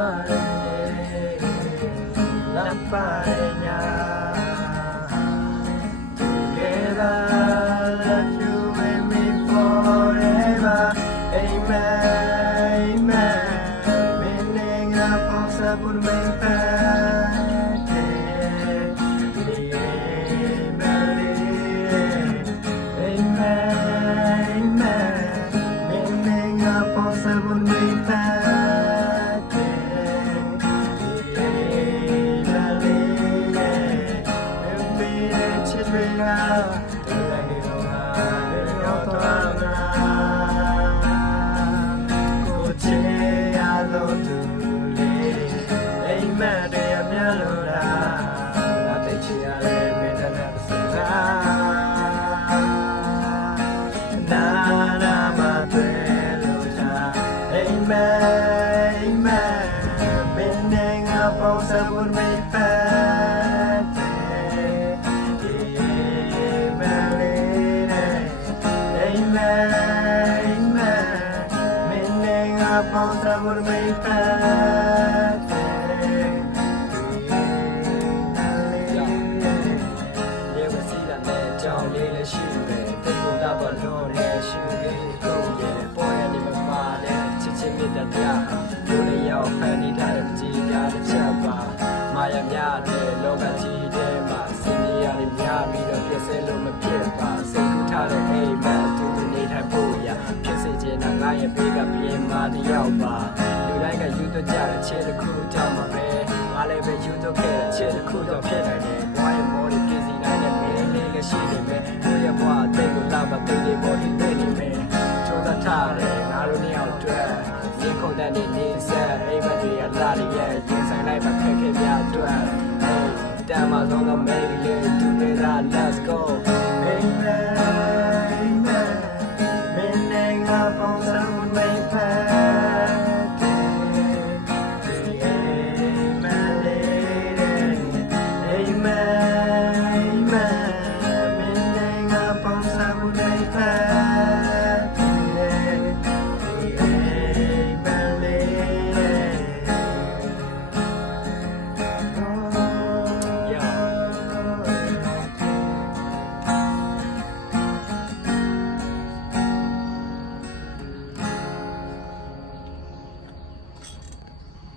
Amen, amen, pareña together left you and me forever amen amen meaning a pausa por mi parte amen amen meaning a pausa por mi parte မာယာများတဲ့လောကကြီးထဲမှာစင်ကြီးရည်များပြီးတော့ပြည့်စဲလို့မဖြစ်ပါ ရဲ့ဘေးကပြင်းမာတယောက်ပါလူတိုင်းကယူသွကြတဲ့ခြေတစ်ခုကြောင့်ပါပဲငါလည်းပဲယူသွခဲ့တဲ့ခြေတစ်ခုကြောင့်ဖြစ်နိုင်တယ်ဘဝရဲ့မော်လေးပြည့်စည်နိုင်တဲ့မင်းလေးလည်းရှိနေမယ်ကိုယ့်ရဲ့ဘဝအသိကိုလာမသိတဲ့ဘော်လေးနေနေမယ်ချိုးသထားတယ်ငါတို့နှစ်ယောက်အတွက်ဇင်ခုန်တဲ့နေဆက်အိမ်မတွေရလာရရဲ့ရင်ဆိုင်လိုက်မှာခက်ခဲပြအတွက် Hey တမ်းမဆုံးတော့ maybe let's do it let's go